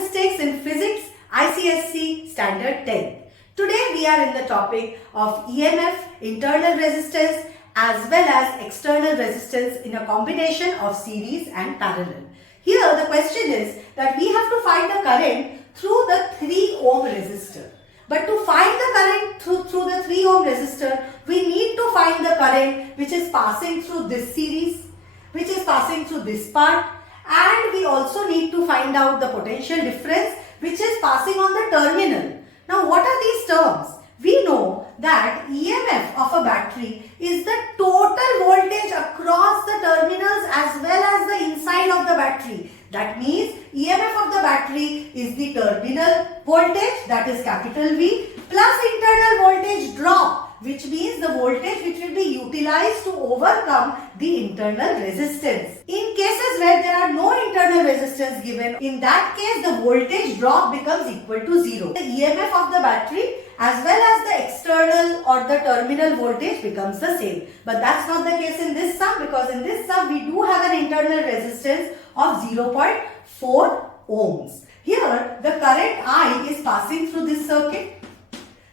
Statistics in Physics I.C.S.E. Standard 10. Today we are in the topic of EMF, internal resistance as well as external resistance in a combination of series and parallel. Here the question is that we have to find the current through the 3 ohm resistor. But to find the current through the 3 ohm resistor, we need to find the current which is passing through this series, which is passing through this part, and we also need to find out the potential difference which is passing on the terminal. Now what are these terms? We know that EMF of a battery is the total voltage across the terminals as well as the inside of the battery. That means EMF of the battery is the terminal voltage, that is capital V, plus internal voltage drop, which means the voltage which will be utilized to overcome the internal resistance. In cases where there are no internal resistance given, in that case the voltage drop becomes equal to 0. The EMF of the battery as well as the external or the terminal voltage becomes the same. But that's not the case in this sum, because in this sum we do have an internal resistance of 0.4 ohms. Here the current I is passing through this circuit.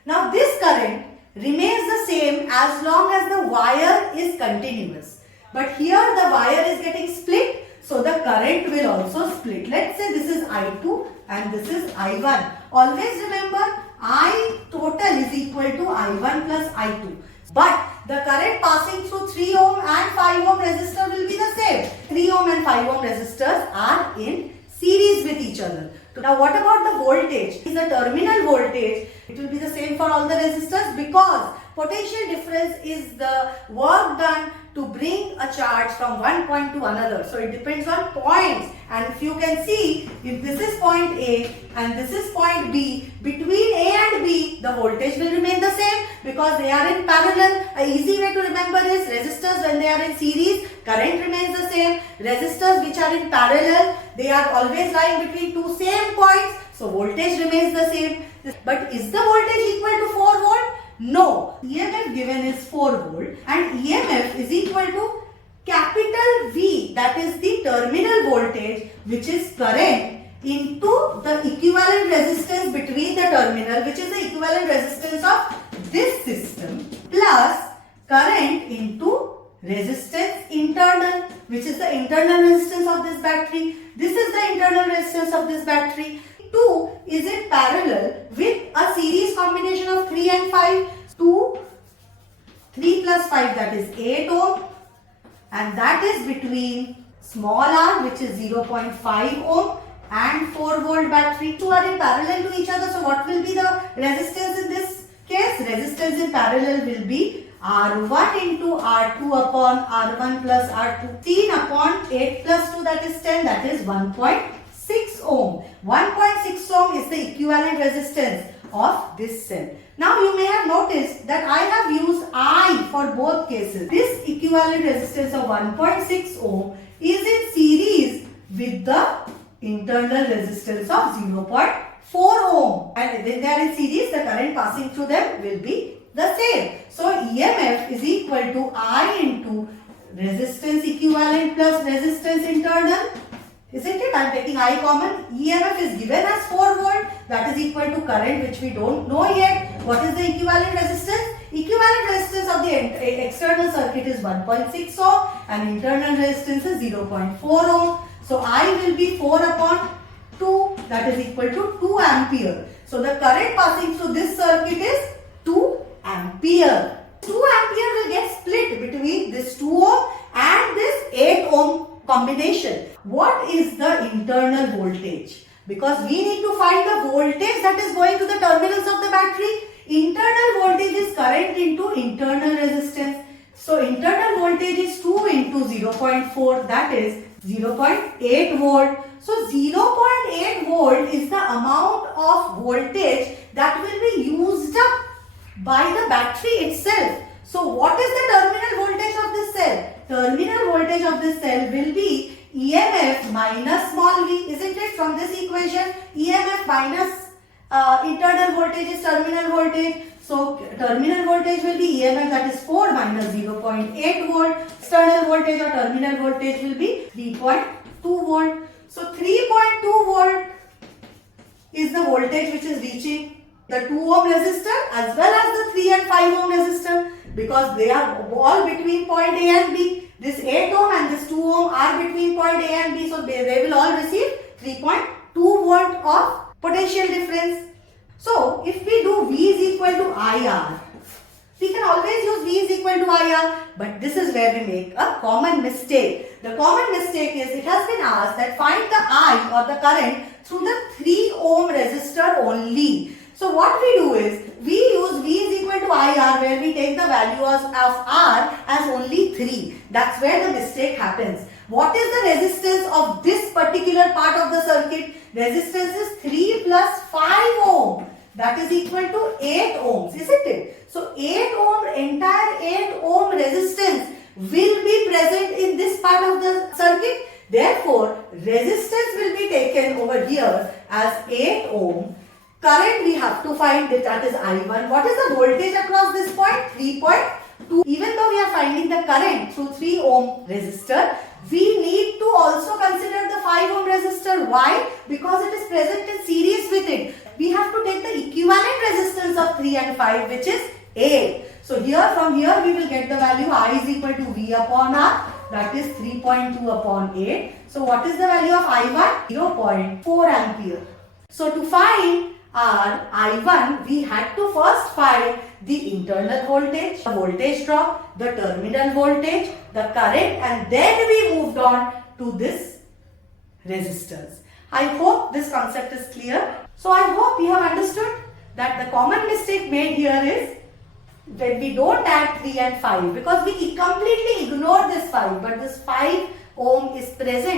Now this current remains the same as long as the wire is continuous. But here the wire is getting split, so the current will also split. Let's say this is I2 and this is I1. Always remember, I total is equal to I1 plus I2. But the current passing through 3 ohm and 5 ohm resistor will be the same. 3 ohm and 5 ohm resistors are in series with each other. Now what about the voltage? The terminal voltage, it will be the same for all the resistors, because potential difference is the work done to bring a charge from one point to another. So it depends on points, and if you can see, if this is point A and this is point B, between A and B the voltage will remain the same because they are in parallel. An easy way to remember is resistors when they are in series, current remains the same. Resistors which are in parallel, they are always lying between two same points, so voltage remains the same. But is the voltage equal to 4 volt? No. EMF given is 4 volt and EMF is equal to capital V, that is the terminal voltage, which is current, into the equivalent resistance between the terminal, which is the equivalent resistance of this system, plus current into resistance internal, which is the internal resistance of this battery. This is the internal resistance of this battery. 2 is in parallel with a series combination of 3 and 5. 3 plus 5, that is 8 ohm, and that is between small r, which is 0.5 ohm, and 4 volt battery. 2 are in parallel to each other, so what will be the resistance in this case? Resistance in parallel will be R1 into R2 upon R1 plus R2. 10 upon 8 plus 2, that is 10, that is 1.6 ohm. 1.6 ohm is the equivalent resistance of this cell. Now you may have noticed that I have used I for both cases. This equivalent resistance of 1.6 ohm is in series with the internal resistance of 0.4 ohm, and when they are in series, the current passing through them will be the same. So EMF is equal to I into resistance equivalent plus resistance internal. Isn't it? I am taking I common. EMF is given as 4 volt, that is equal to current which we don't know yet. What is the equivalent resistance? Equivalent resistance of the external circuit is 1.6 ohm and internal resistance is 0.4 ohm. So I will be 4 upon 2, that is equal to 2 ampere. So the current passing through this circuit is 2 ampere. 2 ampere will get split between this 2 ohm and this 8 ohm combination. What is the internal voltage? Because we need to find the voltage that is going to the terminals of the battery. Internal voltage is current into internal resistance. So internal voltage is 2 into 0.4, that is 0.8 volt. So 0.8 volt is the amount of voltage that will be used up by the battery itself. So what is the terminal voltage of this cell? Terminal voltage of this cell will be EMF minus small v, isn't it? From this equation, EMF minus internal voltage is terminal voltage. So terminal voltage will be EMF, that is 4 minus 0.8 volt. External voltage or terminal voltage will be 3.2 volt. So 3.2 volt voltage which is reaching the 2 ohm resistor as well as the 3 and 5 ohm resistor, because they are all between point A and B. This 8 ohm and this 2 ohm are between point A and B, so they will all receive 3.2 volt of potential difference. So if we do V is equal to IR, we can always use V is equal to IR, but this is where we make a common mistake. The common mistake is it has been asked that find the I or the current through the 3 ohm resistor only. So what we do is we use V is equal to IR, where we take the value of R as only 3. That's where the mistake happens. What is the resistance of this particular part of the circuit? Resistance is 3 plus 5 ohm. That is equal to 8 ohms, isn't it? So 8 ohm, entire 8 ohm resistance will be present in this part of the circuit. Therefore, resistance will be taken over here as 8 ohm. Current we have to find it, that is I1. What is the voltage across this point? 3.2. Even though we are finding the current through 3 ohm resistor, we need to also consider the 5 ohm resistor. Why? Because it is present in series with it. We have to take the equivalent resistance of 3 and 5, which is 8. So here, from here we will get the value I is equal to V upon R, that is 3.2 upon 8. So what is the value of I1? 0.4 ampere. So to find our I1, we had to first find the internal voltage, the voltage drop, the terminal voltage, the current, and then we moved on to this resistors. I hope this concept is clear. So I hope you have understood that the common mistake made here is when we don't add 3 and 5, because we completely ignore this 5, but this 5 ohm is present